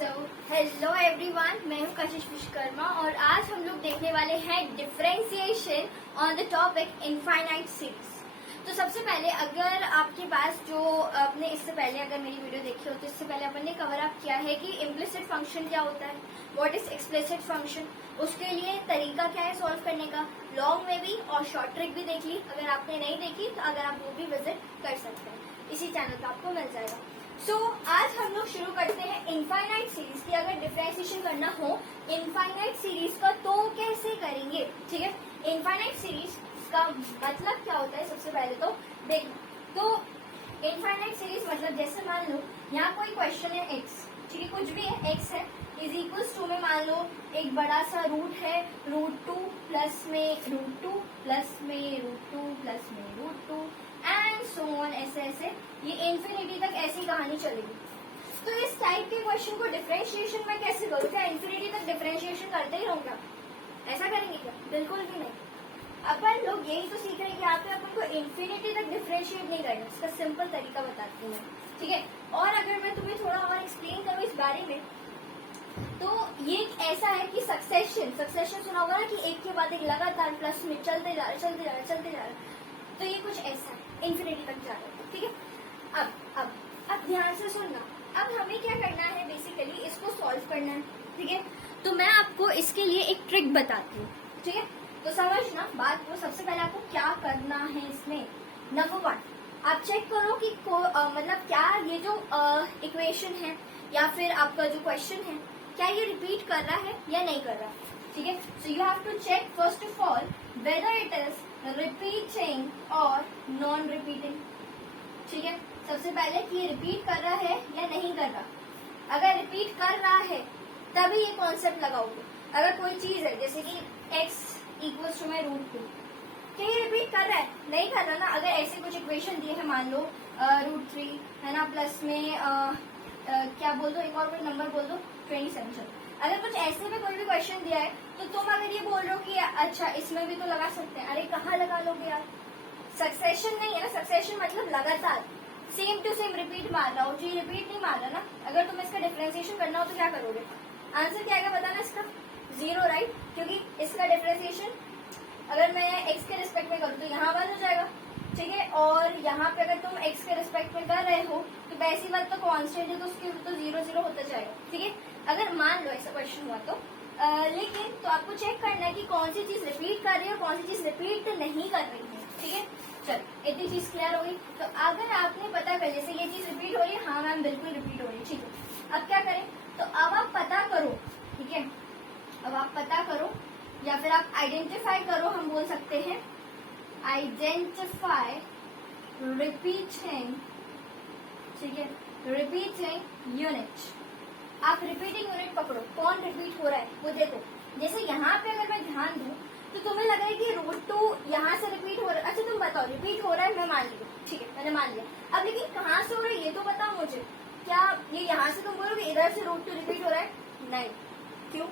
Hello everyone, मैं हूं कशिश विश्वकर्मा और आज हम लोग देखने वाले हैं differentiation on the topic infinite series. तो सबसे पहले अगर आपके पास जो आपने इससे पहले अगर मेरी वीडियो देखी हो तो इससे पहले अपन ने कवर अप किया है कि इम्प्लिसिट फंक्शन क्या होता है, व्हाट इज एक्सप्लिसिट फंक्शन, उसके लिए तरीका क्या है सॉल्व करने का, लॉन्ग में भी और शॉर्ट ट्रिक भी देख ली। अगर आपने नहीं देखी तो अगर आप वो भी विजिट कर सकते हैं, इसी चैनल पे आपको मिल जाएगा। आज हम लोग शुरू करते हैं इनफाइनाइट सीरीज की। अगर डिफरेंशिएशन करना हो इनफाइनाइट सीरीज का तो कैसे करेंगे, ठीक है। इनफाइनाइट सीरीज का मतलब क्या होता है सबसे पहले तो देखना। तो इनफाइनाइट सीरीज मतलब जैसे मान लो यहाँ कोई क्वेश्चन है एक्स, ठीक है, कुछ भी है एक्स है, इज इक्वल्स टू में मान लो एक बड़ा सा रूट है, √2 प्लस में √2 प्लस में √2 प्लस में √2 एंड सो ऑन, ऐसे ऐसे ये इन्फिनिटी तक ऐसी कहानी चलेगी। तो इस टाइप के क्वेश्चन को डिफरेंशिएशन में कैसे करूँ? क्या इन्फिनिटी तक डिफरेंशिएशन करते ही रहूंगा? ऐसा करेंगे क्या? बिल्कुल भी नहीं। अपन लोग यही तो सीख रहे हैं कि यहाँ पे अपन को इन्फिनिटी तक डिफरेंशिएट नहीं करना। इसका सिंपल तरीका बताती हूँ मैं, ठीक है। और अगर मैं तुम्हें थोड़ा और एक्सप्लेन करूँ इस बारे में, तो ये ऐसा है कि सक्सेशन सुना होगा ना कि एक के बाद एक लगातार प्लस में चलते जा रहे, तो ये कुछ ऐसा है, इन्फिनिटी तक जा रहा है, ठीक है। अब ध्यान से सुनना। अब हमें क्या करना है, बेसिकली इसको सॉल्व करना है, ठीक है। तो मैं आपको इसके लिए एक ट्रिक बताती हूँ, ठीक है। तो समझना बात को। सबसे पहले आपको क्या करना है इसमें, नंबर 1 आप चेक करो कि मतलब क्या ये जो इक्वेशन है या फिर आपका जो क्वेश्चन है क्या ये रिपीट कर रहा है या नहीं कर रहा, ठीक है। So you have to check first of all whether it is repeating और नॉन रिपीटिंग, ठीक है। सबसे पहले कि ये रिपीट कर रहा है या नहीं कर रहा। अगर रिपीट कर रहा है तभी ये कॉन्सेप्ट लगाओगे। अगर कोई चीज है जैसे कि x इक्वल्स टू में √2, क्या ये रिपीट कर रहा है? नहीं कर रहा ना। अगर ऐसे कुछ इक्वेशन दिए है, मान लो √3 है ना, प्लस में क्या बोल दो, एक और कोई नंबर बोल दो, 27। अगर कुछ ऐसे में कोई भी क्वेश्चन दिया है तो तुम अगर ये बोल रहे हो कि अच्छा इसमें भी तो लगा सकते हैं, अरे कहाँ लगा लोगे यार? सक्सेशन नहीं है ना, सक्सेशन मतलब लगातार सेम टू सेम रिपीट मार रहा हो, जी रिपीट नहीं मार रहा ना। अगर तुम्हें इसका डिफरेंशिएशन करना हो तो क्या करोगे? आंसर क्या आएगा बताना इसका? 0, राइट। क्योंकि इसका डिफरेंशिएशन अगर मैं x के रिस्पेक्ट में करूँ तो यहाँ 1 हो जाएगा, ठीक है। और यहाँ पे अगर तुम x के रिस्पेक्ट में कर रहे हो तो वैसी बात तो कांस्टेंट है तो उसके तो 0 0 होता जाएगा, ठीक है। अगर मान लो ऐसा क्वेश्चन हुआ तो लेकिन तो आपको चेक करना है कि कौन सी चीज रिपीट कर रही है और कौन सी चीज रिपीट नहीं कर रही है, ठीक है। चलो इतनी चीज क्लियर हो गई। तो अगर आपने पता कर जैसे ये चीज रिपीट हो रही है, हाँ मैम बिल्कुल रिपीट हो रही है, ठीक है। अब क्या करें? तो अब आप पता करो, ठीक है। अब आप पता करो या फिर आप आइडेंटिफाई करो, हम बोल सकते हैं आइडेंटिफाई रिपीटिंग, ठीक है, रिपीटिंग यूनिट। आप रिपीटिंग यूनिट पकड़ो, कौन रिपीट हो रहा है वो देखो। जैसे यहाँ पे अगर मैं ध्यान दूं तो तुम्हें लगा है कि √2 यहाँ से रिपीट हो रहा है। अच्छा तुम बताओ रिपीट हो रहा है, मैं मान लिया, ठीक है, मैंने मान लिया। अब लेकिन कहाँ से हो रहा है ये तो बताओ मुझे। क्या ये यहाँ से तुम बोलोगे इधर से √2 रिपीट हो रहा है? नहीं। क्यों?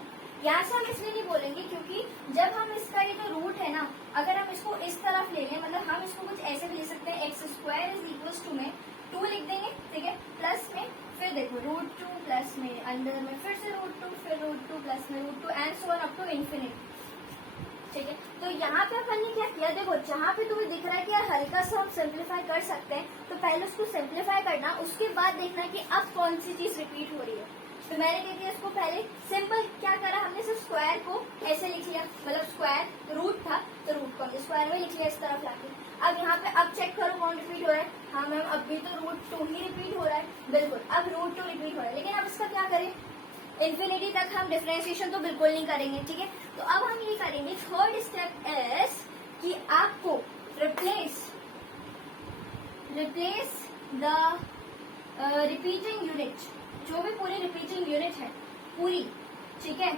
यहाँ से हम इसलिए नहीं बोलेंगे क्योंकि जब हम इसका ये जो रूट है ना, अगर हम इसको इस तरफ ले लें, मतलब हम इसको कुछ ऐसे भी ले सकते हैं, x² इज इक्वल्स टू में 2 लिख देंगे, ठीक है, प्लस में फिर देखो √2 प्लस में अंदर में फिर से √2 फिर √2 प्लस में √2 and so on up to infinity, ठीक है। तो यहाँ पे अपन ने क्या किया, देखो जहाँ पे तुम्हें दिख रहा है कि यार हल्का सा हम सिंप्लीफाई कर सकते हैं, तो पहले उसको सिंप्लीफाई करना, उसके बाद देखना कि अब कौन सी चीज रिपीट हो रही है। तो मैंने क्या किया, इसको पहले सिंपल क्या करा हमने, सिर्फ स्क्वायर को ऐसे लिख लिया, मतलब स्क्वायर रूट था तो रूट को हमने स्क्वायर में लिख लिया इस तरफ लाके। अब यहाँ पे अब चेक करो कौन रिपीट हो रहा है। हाँ मैम अभी तो √2 ही रिपीट हो रहा है, बिल्कुल अब √2 रिपीट हो रहा है। लेकिन अब इसका क्या करें, इन्फिनिटी तक हम डिफरेंशिएशन तो बिल्कुल नहीं करेंगे, ठीक है। तो अब हम ये करेंगे, थर्ड स्टेप इज कि आपको रिप्लेस द रिपीटिंग यूनिट, जो भी पूरी रिपीटिंग यूनिट है पूरी, ठीक है,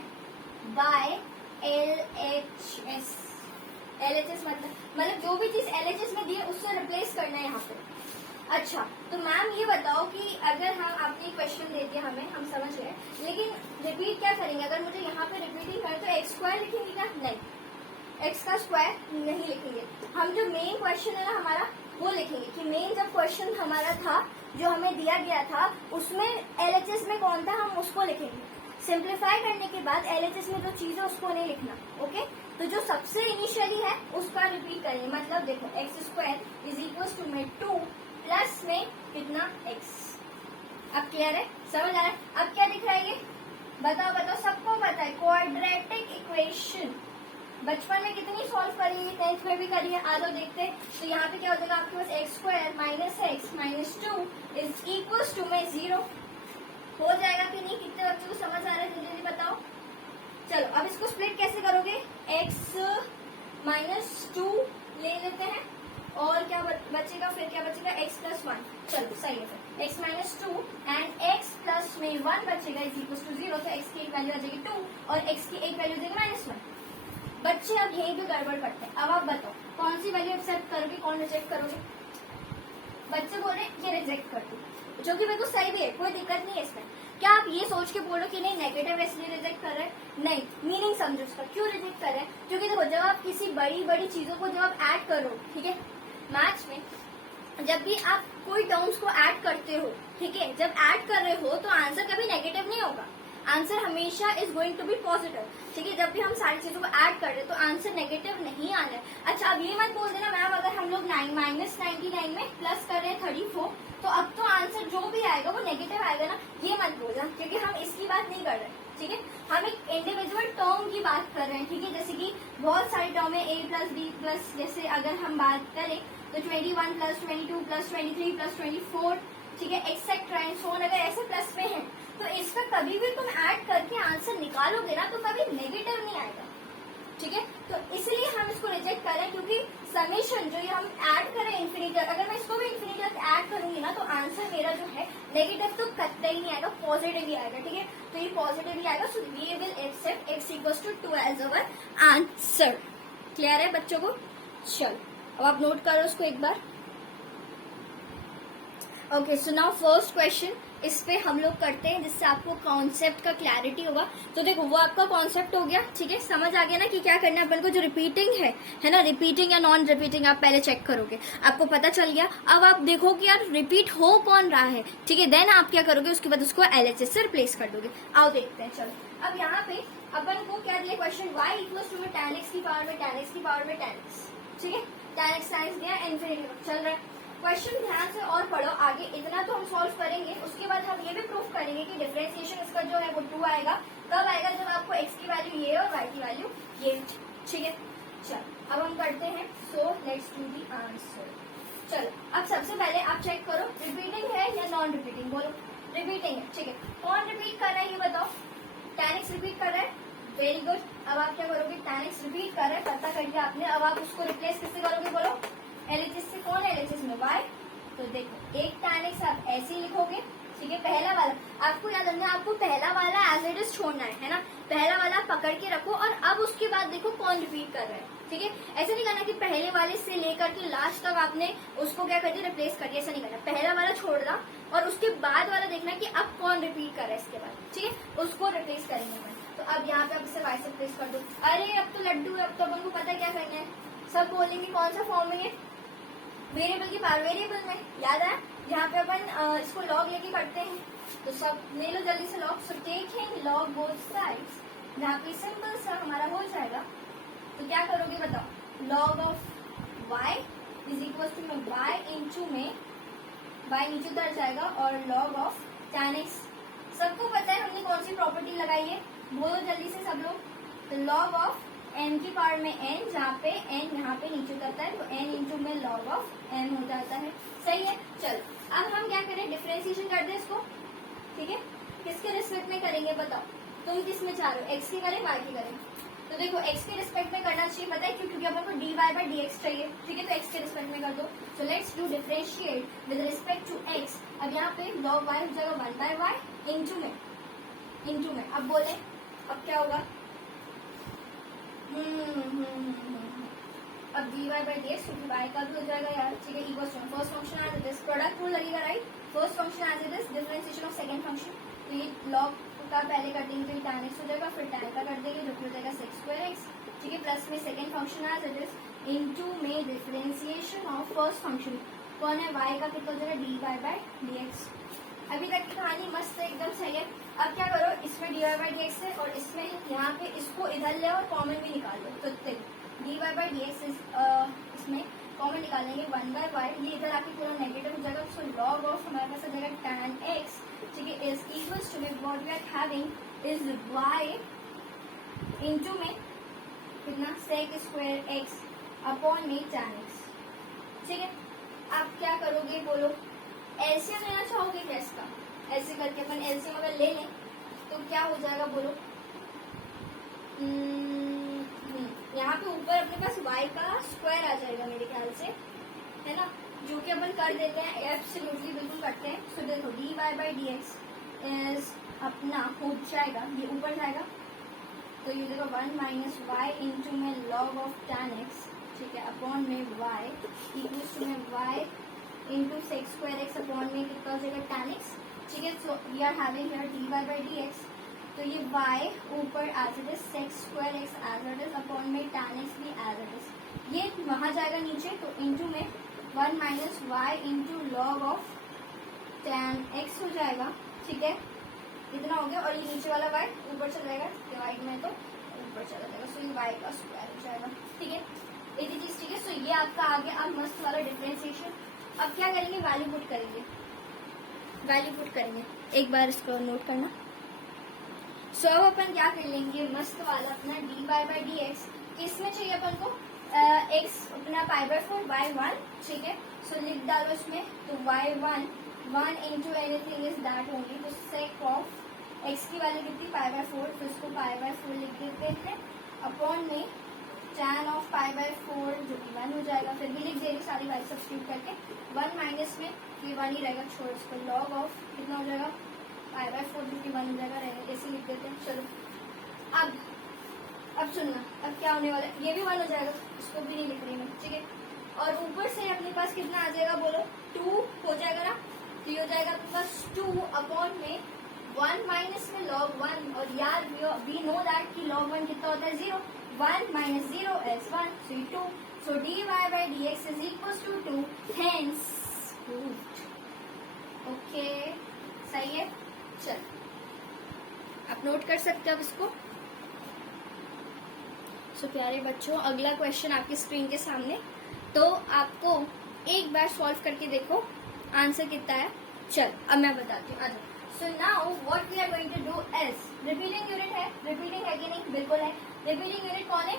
बाय LHS। LHS मतलब जो भी चीज LHS में दी है उससे रिप्लेस करना है यहाँ पे। अच्छा तो मैम ये बताओ कि अगर हम आपने क्वेश्चन दे दिया हमें, हम समझ गए, लेकिन रिपीट क्या करेंगे? अगर मुझे यहाँ पे रिपीटिंग करें तो x² लिखेंगे क्या? नहीं, x का स्क्वायर नहीं लिखेंगे। हम जो मेन क्वेश्चन है ना हमारा वो लिखेंगे कि मेन जब क्वेश्चन हमारा था जो हमें दिया गया था उसमें LHS में कौन था हम उसको लिखेंगे। सिंप्लीफाई करने के बाद LHS में जो चीज है उसको नहीं लिखना। ओके, तो जो सबसे इनिशियली है उसका रिपीट करेंगे। मतलब देखो x square is equal to में 2 प्लस में कितना x। अब क्लियर है, समझ आ रहा है? अब क्या दिख रहा है ये बताओ बताओ, सबको पता है क्वाड्रेटिक इक्वेशन बचपन में कितनी सॉल्व करी है, 10th में भी करी है। आ जाओ देखते हैं। तो यहाँ पे क्या हो जाएगा आपके पास x square minus x minus 2 is equal to में 0 हो जाएगा कि नहीं? कितने बच्चों को समझ आ रहा है जल्दी जल्दी बताओ। चलो अब इसको स्प्लिट कैसे करोगे? x माइनस 2 ले लेते हैं और क्या बचेगा फिर? क्या बचेगा? x plus 1। चलो सही है फिर x minus 2 and x plus में 1 बचेगा इज इक्वल टू 0। तो x की एक वैल्यू आ जाएगी 2 और x की एक वैल्यू आ जाएगी माइनस 1। बच्चे अब यहीं पे गड़बड़ करते हैं। अब आप बताओ कौन सी वैल्यू एक्सेप्ट करोगे, कौन रिजेक्ट करोगे? बच्चे बोल रहे हैं ये रिजेक्ट कर दो, जो कि बिल्कुल सही भी है, कोई दिक्कत नहीं है इसमें। क्या आप ये सोच के बोलो कि नहीं नेगेटिव इसलिए रिजेक्ट कर रहे हैं? नहीं, मीनिंग समझो उसका, क्यों रिजेक्ट कर रहे हैं? क्योंकि देखो जब आप किसी बड़ी बड़ी चीजों को जब आप ऐड करो, ठीक है, मैथ्स में जब भी आप कोई टर्म्स को ऐड करते हो, ठीक है, जब ऐड कर रहे हो तो आंसर कभी नेगेटिव नहीं होगा, आंसर हमेशा is going to be positive. ठीक है, जब भी हम सारी चीजों को ऐड कर रहे हैं तो आंसर नेगेटिव नहीं आना है। अच्छा अब ये मत बोल देना मैम अगर हम लोग माइनस 99 में प्लस कर रहे हैं 34 तो अब तो आंसर जो भी आएगा वो नेगेटिव आएगा ना, ये मत बोलना, क्योंकि हम इसकी बात नहीं कर रहे हैं। ठीक है, हम एक इंडिविजुअल टर्म की बात कर रहे हैं। ठीक है, जैसे कि बहुत सारी टर्म है a प्लस b प्लस, जैसे अगर हम बात करें तो 21 प्लस 22 प्लस 23 प्लस 24, ठीक है, एक्सेट्रा एंड सो ऑन, अगर ऐसे प्लस में है तो इसका कभी भी तुम ऐड करके आंसर निकालोगे ना तो कभी नेगेटिव नहीं आएगा। ठीक है, तो इसलिए हम इसको रिजेक्ट करें, क्योंकि समेशन जो ये हम ऐड करें इन्फिनिटी, अगर मैं इसको भी इन्फिनिटी तक ऐड करूंगी ना तो आंसर मेरा जो है नेगेटिव तो कतई ही नहीं आएगा, पॉजिटिव ही आएगा। ठीक है, तो ये पॉजिटिव ही आएगा। So we will accept x equals to 2 as our answer. Clear है बच्चों को? चलो अब आप नोट करो उसको एक बार। Okay, so now first question इस पे हम लोग करते हैं जिससे आपको कॉन्सेप्ट का क्लैरिटी होगा। तो देखो वो आपका कॉन्सेप्ट हो गया, ठीक है, समझ आ गया ना कि क्या करना है अपन को। जो रिपीटिंग है ना, रिपीटिंग या नॉन रिपीटिंग आप पहले चेक करोगे, आपको पता चल गया। अब आप देखो कि यार रिपीट हो कौन रहा है, ठीक है, देन आप क्या करोगे उसके बाद उसको LHS से रिप्लेस कर दोगे। आओ देखते हैं। चलो अब यहाँ पे अपन को क्या दिया क्वेश्चन, y इक्वल्स टू में tan x की पावर में tan x की पावर में tan x, ठीक है, tan x दिया इन्फिनिटी चल रहा है। क्वेश्चन ध्यान से और पढ़ो आगे, इतना तो हम सॉल्व करेंगे, उसके बाद हम ये भी प्रूव करेंगे कि डिफरेंशिएशन इसका जो है वो 2 आएगा। कब आएगा? जब आपको x की वैल्यू ये और y की वैल्यू ये, ठीक है। चलो अब हम करते हैं, सो लेट्स डू दी आंसर। चलो अब सबसे पहले आप चेक करो रिपीटिंग है या नॉन रिपीटिंग, बोलो रिपीटिंग है, ठीक है। कौन रिपीट कर रहा है ये बताओ? tan x रिपीट कर रहा है, वेरी गुड। अब आप क्या करोगे? tan x रिपीट कर रहा है, पता कर दिया आपने। अब आप उसको रिप्लेस किससे करोगे बोलो? LHS से। कौन है LHS में? y। तो देखो एक tan x आप ऐसे ही लिखोगे, ठीक है, पहला वाला आपको याद रखना, आपको पहला वाला एज इट इज छोड़ना है ना, पहला वाला पकड़ के रखो और अब उसके बाद देखो कौन रिपीट कर रहा है। ठीक है, ऐसे नहीं करना कि पहले वाले से लेकर के लास्ट तक आपने उसको क्या कर दिया, रिप्लेस कर दिया, ऐसा नहीं करना। पहला वाला छोड़ना और उसके बाद वाला देखना कि अब कौन रिपीट कर रहा है इसके बाद, ठीक है, उसको रिप्लेस करेंगे अपन। तो अब यहाँ पे आप इसे y से रिप्लेस कर दो। अरे अब तो लड्डू है, अब तो अपन को पता क्या करना है, सब बोलेंगे कौन सा फॉर्म में है, वेरिएबल की पावर वेरिएबल में, याद है यहाँ पे अपन इसको लॉग लेके करते हैं। तो सब ले लो जल्दी से log. So taking log both sides, यहाँ पे सिंपल सा हमारा हो जाएगा। तो क्या करोगे बताओ? Log of y is equal to में y इंटू में y नीचे उतर जाएगा और लॉग ऑफ tan x। सबको पता है हमने कौन सी प्रॉपर्टी लगाई है, बोलो जल्दी से सब लोग। तो लॉग ऑफ n की पावर में n, जहाँ पे n यहाँ पे नीचे उतरता है तो n इंटू में लॉग ऑफ n हो जाता है। सही है। चलो अब हम क्या करें, डिफरेंशिएशन कर दें इसको, ठीक है। किसके रिस्पेक्ट में करेंगे बताओ? तुम किस में चाह रहे हो, x की करें y की करें? तो देखो x के रिस्पेक्ट में करना चाहिए, पता है क्यों? क्योंकि अपन को dy बाय dx चाहिए, ठीक है, तो x के रिस्पेक्ट में कर दो। So let's do differentiate with respect to x। अब यहाँ पे log y हो जाएगा 1 बाय y इंटू में। अब बोले अब क्या होगा? अब dy बाय dx क्योंकि y का भी हो जाएगा यार, ठीक है, equal to first function as it is, product rule लगेगा right, first function as it is, differentiation of second function. तो ये log का पहले कर देंगे तो tan x हो जाएगा, फिर tan का कर देंगे जो कि हो जाएगा sec स्क्वायर x, ठीक है, प्लस में second function as it is into में डिफरेंशिएशन ऑफ फर्स्ट फंक्शन। कौन है? y का कितना हो जाएगा? dy by dx। अभी तक की कहानी मस्त है, एकदम सही है। अब क्या करो, इसमें d y by d x है और इसमें यहाँ पे इसको इधर ले और कॉमन भी निकाल लो। तो d y by d x इसमें कॉमन निकालेंगे 1/y, ये इधर आके पूरा नेगेटिव हो जाएगा। सो लॉग ऑफ हमारे पास आ जाएगा tan x, ठीक है, इज इक्वल्स टू में what we are having is y into में कितना sec स्क्वायर x अपॉन में tan x, ठीक है। आप क्या करोगे बोलो, एलसीएम लेना चाहोगे क्या इसका? ऐसे करके अपन एलसीएम अगर ले लें तो क्या हो जाएगा बोलो। यहाँ पे ऊपर अपने पास y का स्क्वायर आ जाएगा मेरे ख्याल से, है ना, जो कि अपन कर देते हैं, एब्सोल्युटली बिल्कुल करते हैं। सो देखो d y by d x is अपना हो जाएगा, ये ऊपर जाएगा तो ये देखो 1 माइनस वाई इंटू में लॉग ऑफ tan x, ठीक है, अपॉन में y इक्वल्स टू में y into sec square x upon में कितना हो जाएगा tan x, ठीक है। So we are having here d y by d x, तो ये y ऊपर as it is sec square x as it is upon में tan x भी एज इट इज, ये वहां जाएगा नीचे तो इंटू में 1 minus y into log of tan x हो जाएगा, ठीक है, इतना हो गया। और ये नीचे वाला y ऊपर चला जाएगा, डिवाइड में तो ऊपर चला जाएगा, सो ये y का स्क्वायर हो जाएगा, ठीक है, एक चीज, ठीक है। सो ये आपका आ गया अब मस्त वाला डिफरेंशिएशन। अब क्या करेंगे, वैल्यू पुट करेंगे, वैल्यू पुट करेंगे, एक बार इसको नोट करना। सो अब अपन क्या कर लेंगे, मस्त वाला अपना d y by d x, किसमें चाहिए अपन को, एक्स अपना π/4 y1, ठीक है। सो लिख डालो इसमें, तो y1 1 into anything is that only, तो सेक ऑफ एक्स की वैल्यू कितनी π/4, तो इसको π/4 लिख देते हैं अपॉन में tan ऑफ π/4 जो कि 1 हो जाएगा, फिर भी लिख देंगे सारी वैल्यू सब्स्टिट्यूट करके। 1 माइनस में ये 1 ही रहेगा, छोड़ इसको, लॉग ऑफ कितना हो जाएगा π/4 जो कि 1 हो जाएगा, रहेगा, ऐसे लिख देते हैं। चलो अब सुनना, अब क्या होने वाला है, ये भी 1 हो जाएगा, इसको भी नहीं लिख रही मैं, ठीक है। और ऊपर से अपने पास कितना आ जाएगा बोलो, 2 हो जाएगा ना, तो ये हो जाएगा अपने पास 2 अपॉन में 1 माइनस में log 1, और यार वी नो दैट कि log 1 कितना होता है 0, 1 minus 0 is 1, so 2, so d y by d x is equal to 2, hence okay, सही है। चल आप नोट कर सकते हो अब इसको। सो प्यारे बच्चों, अगला क्वेश्चन आपकी स्क्रीन के सामने, तो आपको एक बार सॉल्व करके देखो आंसर कितना है। चल अब मैं बताती हूँ, आ जाओ। So now what we are going to do is, repeating unit है, रिपीटिंग है कि नहीं, बिल्कुल है। रिपीटिंग यूनिट कौन है,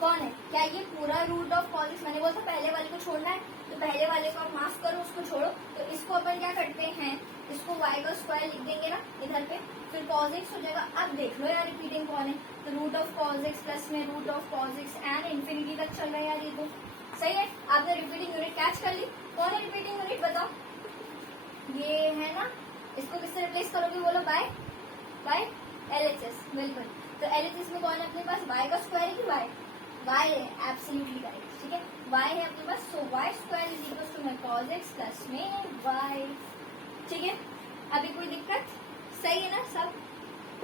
कौन है, क्या ये पूरा रूट ऑफ cos x, मैंने बोला पहले वाले को छोड़ना है, तो पहले वाले को आप माफ करो, उसको छोड़ो, तो इसको अपन क्या करते हैं, इसको y का स्क्वायर लिख देंगे ना इधर पे, फिर cos x हो जाएगा। अब देख लो यार रिपीटिंग कौन है, तो root of cos x plus में root of cos x and infinity तक चल रहा है यार, ये तो सही है। आपने रिपीटिंग यूनिट कैच कर ली, कौन है रिपीटिंग यूनिट बताओ, ये है ना, इसको किससे रिप्लेस करोगे बोलो, बाय LHS, बिल्कुल। तो LHS में कौन है अपने पास, y का स्क्वायर है कि y है, एब्सोल्युटली करेक्ट, ठीक है, y है अपने पास। So y square is equal to cos x plus में y, ठीक है। अभी कोई दिक्कत, सही है ना सब,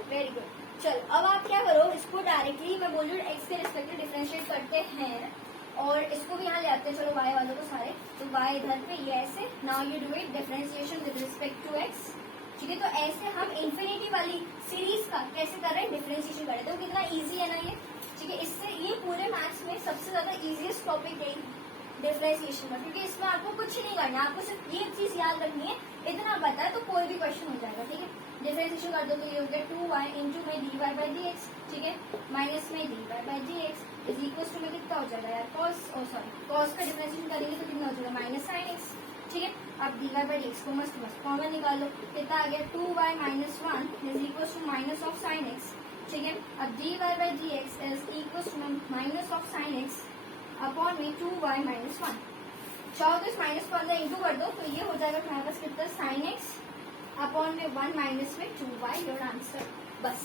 वेरी गुड। चलो अब आप क्या करो, इसको डायरेक्टली मैं बोल रही हूँ x के रिस्पेक्ट में डिफरेंशिएट करते हैं, और इसको भी यहाँ ले आते हैं, चलो y वालों को सारे, तो y इधर पे ये ऐसे, now you do it differentiation with respect to x, ठीक है। तो ऐसे हम इन्फिनिटी वाली सीरीज का कैसे कर रहे हैं, डिफरेंशिएशन कर रहे हैं, तो कितना इजी है ना ये, ठीक है। इससे ये पूरे मैथ्स में सबसे ज्यादा इजीएस्ट टॉपिक है डिफरेंशिएशन का, क्योंकि इसमें आपको कुछ नहीं करना, आपको सिर्फ ये चीज याद रखनी है, इतना पता है तो कोई भी क्वेश्चन हो जाएगा, ठीक है। डिफरेंशिएशन कर दो तो ये हो गया 2y इंटू में d y by d x, ठीक है, माइनस में d y by d x is equal to में कितना हो जाएगा यार, cos का डिफरेंशिएशन करेंगे तो कितना हो जाएगा माइनस साइन एक्स, ठीक है। अब d y by d x को मस्त कॉमन निकाल लो, कितना आ गया 2y minus 1 is equal to minus of sine x, ठीक है। अब d y by d x is equal to minus of sine x upon में 2y माइनस 1, चाहो तो इस माइनस को अंदर इंटू कर दो, तो ये हो जाएगा तुम्हारे पास कितना साइन एक्स अपॉन में 1 माइनस में 2y, योर आंसर, बस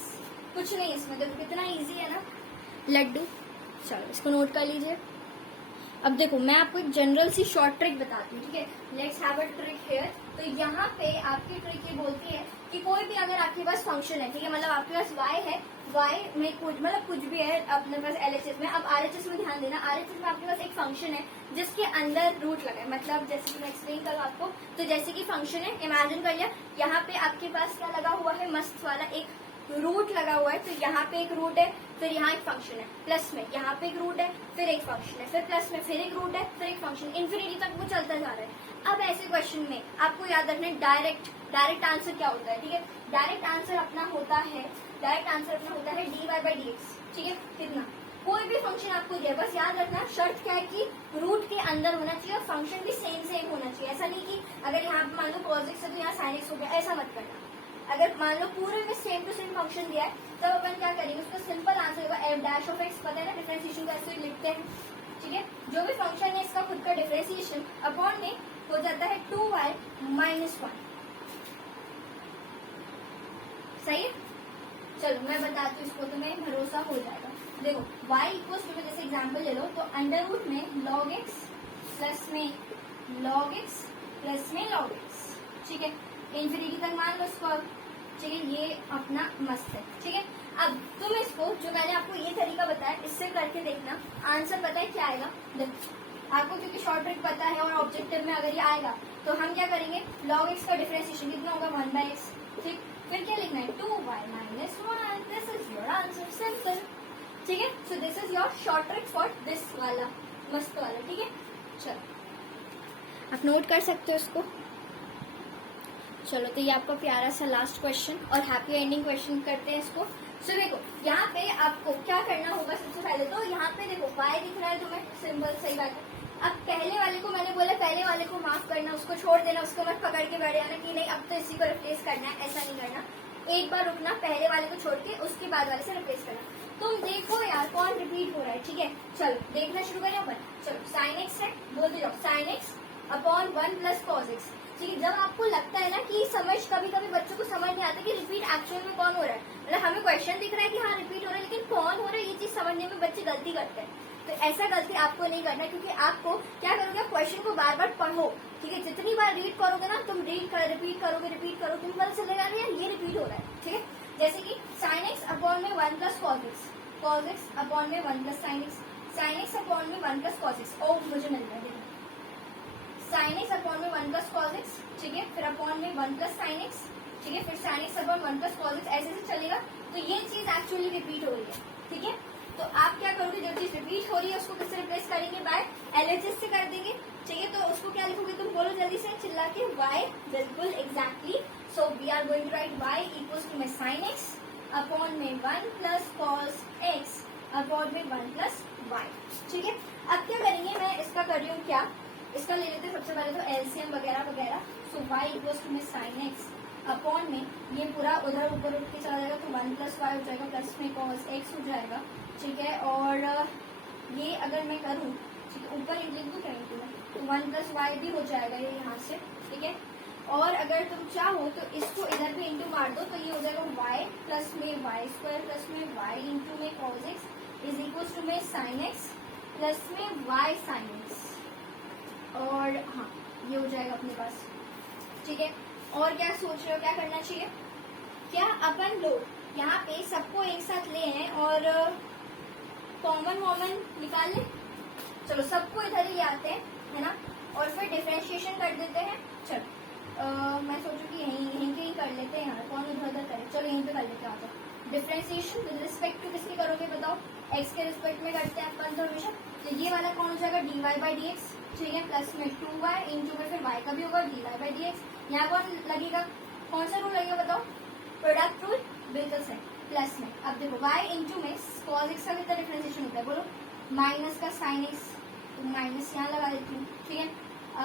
कुछ नहीं इसमें, देखो कितना इजी है ना लड्डू। चलो इसको नोट कर लीजिए। अब देखो मैं आपको एक जनरल सी शॉर्ट ट्रिक बताती हूँ, ठीक है, let's have a trick here. तो यहाँ पे आपकी ट्रिक ये बोलती है कि कोई भी अगर आपके पास फंक्शन है, ठीक है, मतलब आपके पास y है, y में कुछ भी है अपने पास LHS में। अब RHS में ध्यान देना, RHS में आपके पास एक फंक्शन है जिसके अंदर रूट लगा है, मतलब जैसे कि मैं एक्सप्लेन करूँ आपको, तो जैसे कि फंक्शन है, इमेजिन कर लिया यहाँ पे आपके पास क्या लगा हुआ है, मस्त वाला एक रूट लगा हुआ है, तो यहाँ पे एक रूट है, फिर यहाँ एक फंक्शन है, प्लस में यहाँ पे एक रूट है, फिर एक फंक्शन है, फिर प्लस में फिर एक रूट है, फिर एक फंक्शन, इन्फिनिटी तक वो चलता जा रहा है। अब ऐसे क्वेश्चन में आपको याद रखना है डायरेक्ट आंसर क्या होता है, ठीक है, डायरेक्ट आंसर अपना होता है dy by dx, ठीक है, कितना, कोई भी फंक्शन आपको दिया, बस याद रखना शर्त क्या है कि रूट के अंदर होना चाहिए और फंक्शन भी सेम होना चाहिए। ऐसा नहीं कि अगर यहाँ पे मान लो cos x है तो यहाँ sin x हो गया, ऐसा मत करना। अगर मान लो पूरे में सेम टू सेम फंक्शन दिया है तब अपन क्या करेंगे, उसका सिंपल आंसर होगा f डैश ऑफ x, पता है ना डिफरेंशिएशन को ऐसे लिखते हैं, ठीक है, जो भी फंक्शन है इसका खुद का डिफरेंशिएशन अपॉन में हो जाता है 2y माइनस 1, सही है। चलो मैं बताती हूँ इसको, तुम्हें भरोसा हो जाएगा। देखो y इक्वल्स टू, जैसे एग्जांपल ले लो तो अंडर रूट में log x प्लस में log x प्लस में log x, ठीक है, इन्फिनिटी तक मान लो इसको, ठीक है, ये अपना मस्त है, ठीक है। अब तुम इसको, जो मैंने आपको ये तरीका बताया, इससे करके देखना, आंसर पता है क्या आएगा। देखो आपको क्योंकि शॉर्ट ट्रिक पता है और ऑब्जेक्टिव में अगर ये आएगा तो हम क्या करेंगे, log x का डिफरेंशिएशन कितना होगा 1/x, ठीक, फिर क्या लिखना है 2y minus 1, this is your answer, simple, ठीक है। So this is your short trick for this वाला मस्त वाला, ठीक है। चलो आप नोट कर सकते हो इसको। चलो तो ये आपका प्यारा सा लास्ट क्वेश्चन और हैप्पी एंडिंग क्वेश्चन करते हैं इसको। सो देखो यहाँ पे आपको क्या करना होगा, सबसे पहले तो यहाँ पे देखो y दिख रहा है तुम्हें, सिंबल, सही बात है। अब पहले वाले को मैंने बोला, पहले वाले को माफ करना, उसको छोड़ देना, उसको मत पकड़ के बैठ जाना कि नहीं अब तो इसी को रिप्लेस करना है, ऐसा नहीं करना। एक बार रुकना, पहले वाले को छोड़ के उसके बाद वाले से रिप्लेस करना। तुम देखो यार कौन रिपीट हो रहा है, ठीक है। चलो देखना शुरू करें अपन। चलो sin x है, बोलते जाओ sin x upon 1 plus cos x, ठीक है। जब आपको लगता है ना कि समझ, कभी कभी बच्चों को समझ नहीं आता कि रिपीट एक्चुअल में कौन हो रहा है, मतलब हमें क्वेश्चन दिख रहा है कि हाँ रिपीट हो रहा है, लेकिन कौन हो रहा है ये चीज समझने में बच्चे गलती करते हैं। तो ऐसा गलती आपको नहीं करना, क्योंकि आपको क्या करोगे, क्वेश्चन को बार बार पढ़ो, ठीक है। जितनी बार रीड करोगे ना तुम, रिपीट करोगे, तुम पता चलेगा नहीं यार ये रिपीट हो रहा है, ठीक है। जैसे कि sin x अपॉन में 1 प्लस cos x अपॉन में 1 प्लस sin x अपॉन में 1 प्लस cos x, ओ मुझे मिल रहा है, sin x अपॉन में 1 प्लस cos x, ठीक है, फिर अपॉन में 1 प्लस sin x, ठीक है, फिर sin x upon 1 plus cos x, ऐसे से चलेगा। तो ये चीज एक्चुअली रिपीट हो रही है, ठीक है। तो आप क्या करोगे, जो चीज रिपीट हो रही है उसको किससे रिप्लेस करेंगे, बाय LHS से कर देंगे, ठीक है। तो उसको क्या लिखोगे, तुम बोलो जल्दी से चिल्ला के, y, बिल्कुल exactly. So we are going to write y equals to में sin x अपॉन में 1 प्लस cos x अपॉन में 1 प्लस y, ठीक है। अब क्या करेंगे, मैं इसका कर रही हूँ क्या, इसका ले लेते हैं सबसे पहले तो LCM वगैरह वगैरह। सो y इक्वल्स टू में sin x अपॉन में ये पूरा उधर ऊपर उठ के चला जाएगा तो 1 प्लस y हो जाएगा, प्लस में cos x हो जाएगा, ठीक है। और ये अगर मैं करूँ, ठीक है, ऊपर लिख दूँ कहीं तो 1 प्लस y भी हो जाएगा ये यहाँ से, ठीक है। और अगर तुम चाहो तो इसको इधर भी इंटू मार दो, तो ये हो जाएगा y प्लस में वाई स्क्वायर प्लस में y इंटू में cos x is equals to में sin x प्लस में y sin x, और हाँ ये हो जाएगा अपने पास, ठीक है। और क्या सोच रहे हो, क्या करना चाहिए, क्या अपन लोग यहाँ पे सबको एक साथ ले हैं और कॉमन निकाल लें। चलो सबको इधर ही ले आते हैं, है ना, और फिर डिफरेंशिएशन कर देते हैं। चलो मैं सोचू कि यहीं के ही कर लेते हैं यार, कौन उधर उधर करे, चलो यहीं पे कर लेते हैं। डिफरेंशिएशन विद रिस्पेक्ट टू किसकी करोगे बताओ, x के रिस्पेक्ट में करते हैं अपन तो हमेशा। तो ये वाला कौन हो जाएगा dy बाई डी एक्स, ठीक है, प्लस में 2y इंटू में फिर y का भी होगा dy बाई डी एक्स। यहाँ कौन लगेगा, कौन सा रूल लगेगा बताओ, प्रोडक्ट रूल, बिल्कुल सही, प्लस में। अब देखो y इंटू में cos x का कितना डिफरेंशिएशन होता है बोलो, माइनस का sin x, तो माइनस यहाँ लगा देती हूँ, ठीक है।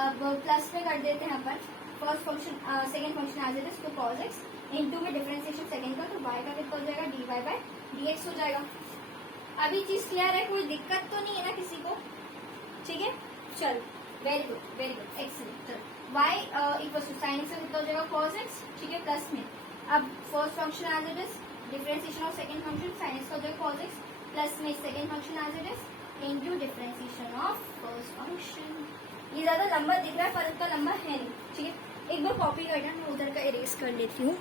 अब प्लस में कर देते हैं अपन first function, second function as it is, तो cos x इंटू में डिफरेंशिएशन सेकंड का, तो y का कितना हो जाएगा dy बाई डी एक्स हो जाएगा। अभी चीज क्लियर है, कोई दिक्कत तो नहीं है ना किसी को, ठीक है। चलो वेरी गुड एक्सीलेंट। चलो y equals to sin x का कितना हो जाएगा cos x, ठीक है, प्लस में अब first function as it is, differentiation of second function sin x का हो जाएगा cos x, प्लस में second function as it is into differentiation of first function. ये ज्यादा लंबा दिख रहा है पर इतना लंबा है नहीं, ठीक है। एक बार कॉपी करना, मैं उधर का इरेज कर लेती हूँ।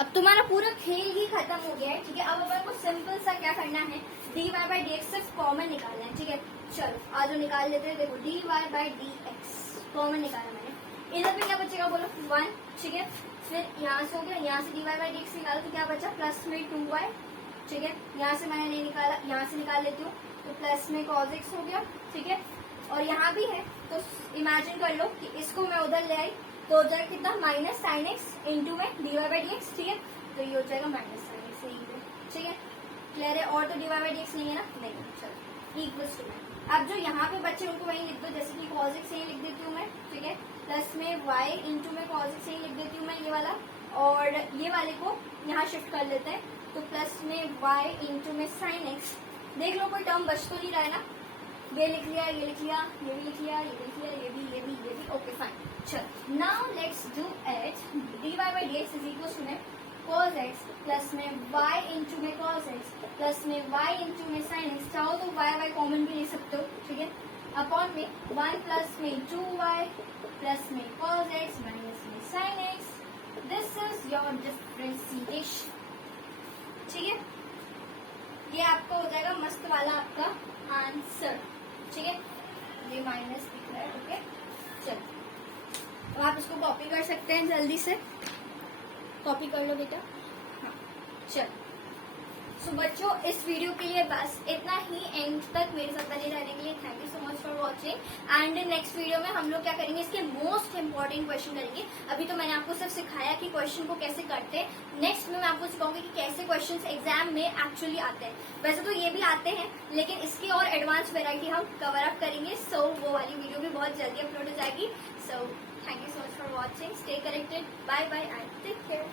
अब तुम्हारा पूरा खेल ही खत्म हो गया है, ठीक है। अब अपन को सिंपल सा क्या करना है, dy बाई डी एक्स सिर्फ कॉमन निकालना है, ठीक है। चलो आज निकाल लेते हैं। देखो dy by d x common निकाला मैंने, इधर पे क्या बचेगा बोलो 1, ठीक है। फिर यहाँ से हो गया, यहाँ से dy बाई डी एक्स निकालो तो क्या बचा प्लस में 2y, ठीक है। यहाँ से मैंने नहीं निकाला, यहाँ से निकाल लेती हूँ तो प्लस में cos x हो गया, ठीक है। और यहाँ भी है तो इमेजिन कर लो कि इसको मैं उधर ले आई तो हो जाएगा कितना माइनस साइन एक्स इंटू में dy बाई डी एक्स, ठीक है। तो ये हो जाएगा माइनस साइन एक्स इंटू, ठीक है। क्लियर है। और तो dy बाई डी एक्स नहीं है ना, नहीं। चलो इक्वल्स टू में अब जो यहाँ पे बच्चे उनको वही लिख दो, जैसे कि cos x यही लिख देती हूँ मैं, ठीक है। प्लस में y इंटू में cos x यही लिख देती हूँ मैं ये वाला, और ये वाले को यहाँ शिफ्ट कर लेते हैं तो प्लस में y इंटू में साइन एक्स। देख लो कोई टर्म बच तो नहीं रहा है ना, ये लिख लिया, ये लिख लिया, ये भी लिख लिया, ये भी लिख लिया, ये भी, ये भी, ये भी, ओके फाइन। चलो now let's do it. dy by d x is equal to में cos x प्लस में y इंटू में cos x प्लस में y इंटू में sin x। चाहो तो y कॉमन भी ले सकते हो, ठीक है। अपॉन में 1 प्लस में 2y प्लस में cos x माइनस में sin x। This is your differentiation, ठीक है। ये आपका हो जाएगा मस्त वाला आपका आंसर, ठीक है। ये माइनस दिख रहा है, ओके। चलो तो आप इसको कॉपी कर सकते हैं, जल्दी से कॉपी कर लो बेटा। हाँ चलो। सो बच्चों इस वीडियो के लिए बस इतना ही। एंड तक मेरे साथ बने रहने के लिए thank you so much for watching. And next video में हम लोग क्या करेंगे, इसके मोस्ट इंपॉर्टेंट क्वेश्चन करेंगे। अभी तो मैंने आपको सिर्फ सिखाया कि क्वेश्चन को कैसे करते हैं। नेक्स्ट में मैं आपको सिखाऊंगी कि कैसे क्वेश्चन एग्जाम में एक्चुअली आते हैं। वैसे तो ये भी आते हैं लेकिन इसकी और एडवांस वेराइटी हम कवर अप करेंगे। सो वो वाली वीडियो भी बहुत जल्दी अपलोड हो जाएगी। So thank you so much for watching. Stay connected. Bye bye and take care.